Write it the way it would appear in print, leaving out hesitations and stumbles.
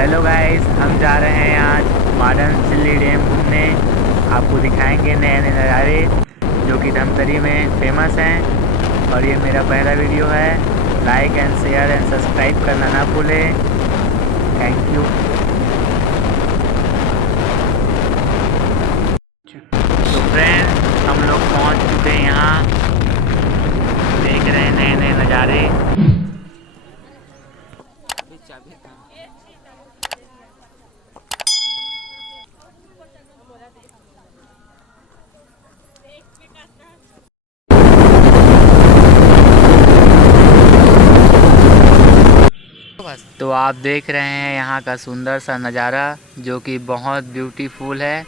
Hello guys, हम जा रहे हैं आज madamsilli डैम घूमने। आपको दिखाएंगे नए नए नज़ारे जो कि धमतरी में फेमस हैं। और ये मेरा पहला वीडियो है। Like and share and subscribe करना ना भूलें। Thank you. तो फ्रेंड्स, हम लोग पहुंच चुके हैं यहाँ। देख रहे हैं नए नए नज़ारे। तो आप देख रहे हैं यहाँ का सुंदर सा नज़ारा जो कि बहुत ब्यूटीफुल है।